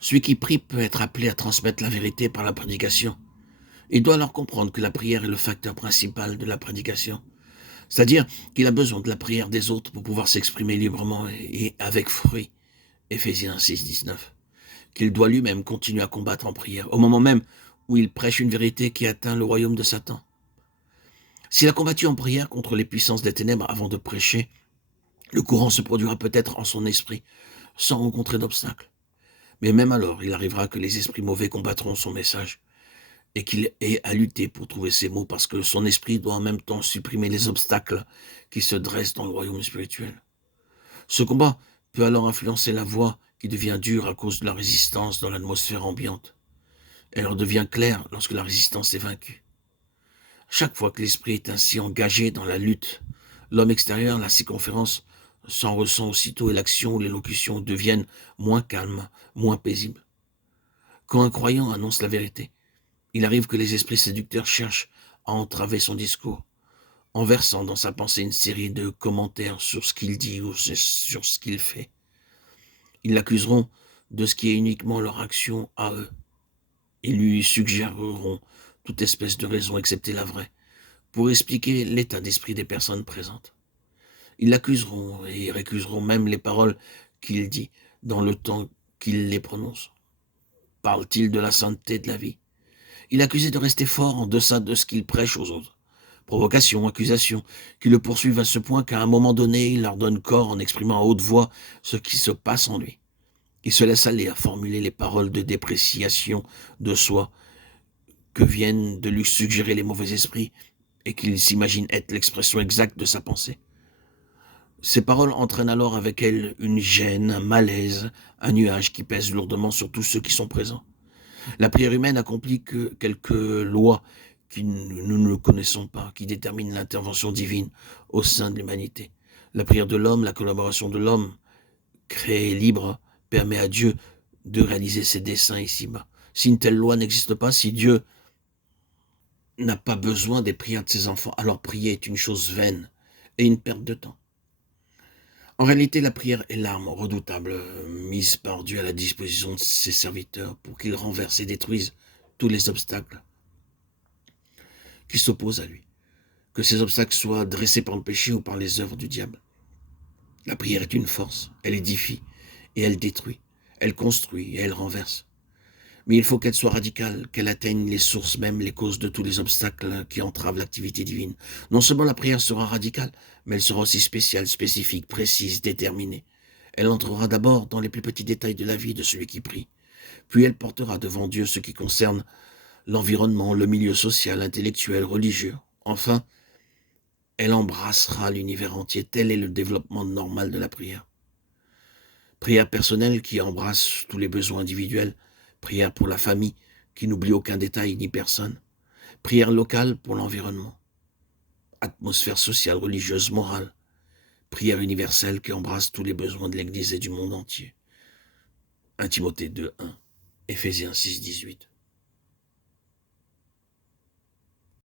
Celui qui prie peut être appelé à transmettre la vérité par la prédication. Il doit alors comprendre que la prière est le facteur principal de la prédication. C'est-à-dire qu'il a besoin de la prière des autres pour pouvoir s'exprimer librement et avec fruit. Éphésiens 6, 19. Qu'il doit lui-même continuer à combattre en prière, au moment même où il prêche une vérité qui atteint le royaume de Satan. S'il a combattu en prière contre les puissances des ténèbres avant de prêcher, le courant se produira peut-être en son esprit, sans rencontrer d'obstacle. Mais même alors, il arrivera que les esprits mauvais combattront son message, et qu'il ait à lutter pour trouver ses mots, parce que son esprit doit en même temps supprimer les obstacles qui se dressent dans le royaume spirituel. Ce combat peut alors influencer la voix qui devient dure à cause de la résistance dans l'atmosphère ambiante. Elle redevient claire lorsque la résistance est vaincue. Chaque fois que l'esprit est ainsi engagé dans la lutte, l'homme extérieur, la circonférence, s'en ressent aussitôt et l'action ou l'élocution deviennent moins calmes, moins paisibles. Quand un croyant annonce la vérité, il arrive que les esprits séducteurs cherchent à entraver son discours, en versant dans sa pensée une série de commentaires sur ce qu'il dit ou sur ce qu'il fait. Ils l'accuseront de ce qui est uniquement leur action à eux. Ils lui suggéreront toute espèce de raison excepté la vraie, pour expliquer l'état d'esprit des personnes présentes. Ils l'accuseront et récuseront même les paroles qu'il dit dans le temps qu'il les prononce. Parle-t-il de la sainteté de la vie? Il est accusé de rester fort en deçà de ce qu'il prêche aux autres. Provocation, accusation, qui le poursuivent à ce point qu'à un moment donné, il leur donne corps en exprimant à haute voix ce qui se passe en lui. Il se laisse aller à formuler les paroles de dépréciation de soi que viennent de lui suggérer les mauvais esprits et qu'il s'imagine être l'expression exacte de sa pensée. Ces paroles entraînent alors avec elles une gêne, un malaise, un nuage qui pèse lourdement sur tous ceux qui sont présents. La prière humaine accomplit que quelques lois que nous ne connaissons pas, qui déterminent l'intervention divine au sein de l'humanité. La prière de l'homme, la collaboration de l'homme, créé libre, permet à Dieu de réaliser ses desseins ici-bas. Si une telle loi n'existe pas, si Dieu n'a pas besoin des prières de ses enfants, alors prier est une chose vaine et une perte de temps. En réalité, la prière est l'arme redoutable mise par Dieu à la disposition de ses serviteurs pour qu'ils renversent et détruisent tous les obstacles qui s'opposent à lui. Que ces obstacles soient dressés par le péché ou par les œuvres du diable. La prière est une force, elle édifie et elle détruit, elle construit et elle renverse. Mais il faut qu'elle soit radicale, qu'elle atteigne les sources même, les causes de tous les obstacles qui entravent l'activité divine. Non seulement la prière sera radicale, mais elle sera aussi spéciale, spécifique, précise, déterminée. Elle entrera d'abord dans les plus petits détails de la vie de celui qui prie. Puis elle portera devant Dieu ce qui concerne l'environnement, le milieu social, intellectuel, religieux. Enfin, elle embrassera l'univers entier. Tel est le développement normal de la prière. Prière personnelle qui embrasse tous les besoins individuels. Prière pour la famille qui n'oublie aucun détail ni personne. Prière locale pour l'environnement. Atmosphère sociale, religieuse, morale. Prière universelle qui embrasse tous les besoins de l'Église et du monde entier. 1 Timothée 2, 1. Éphésiens 6, 18.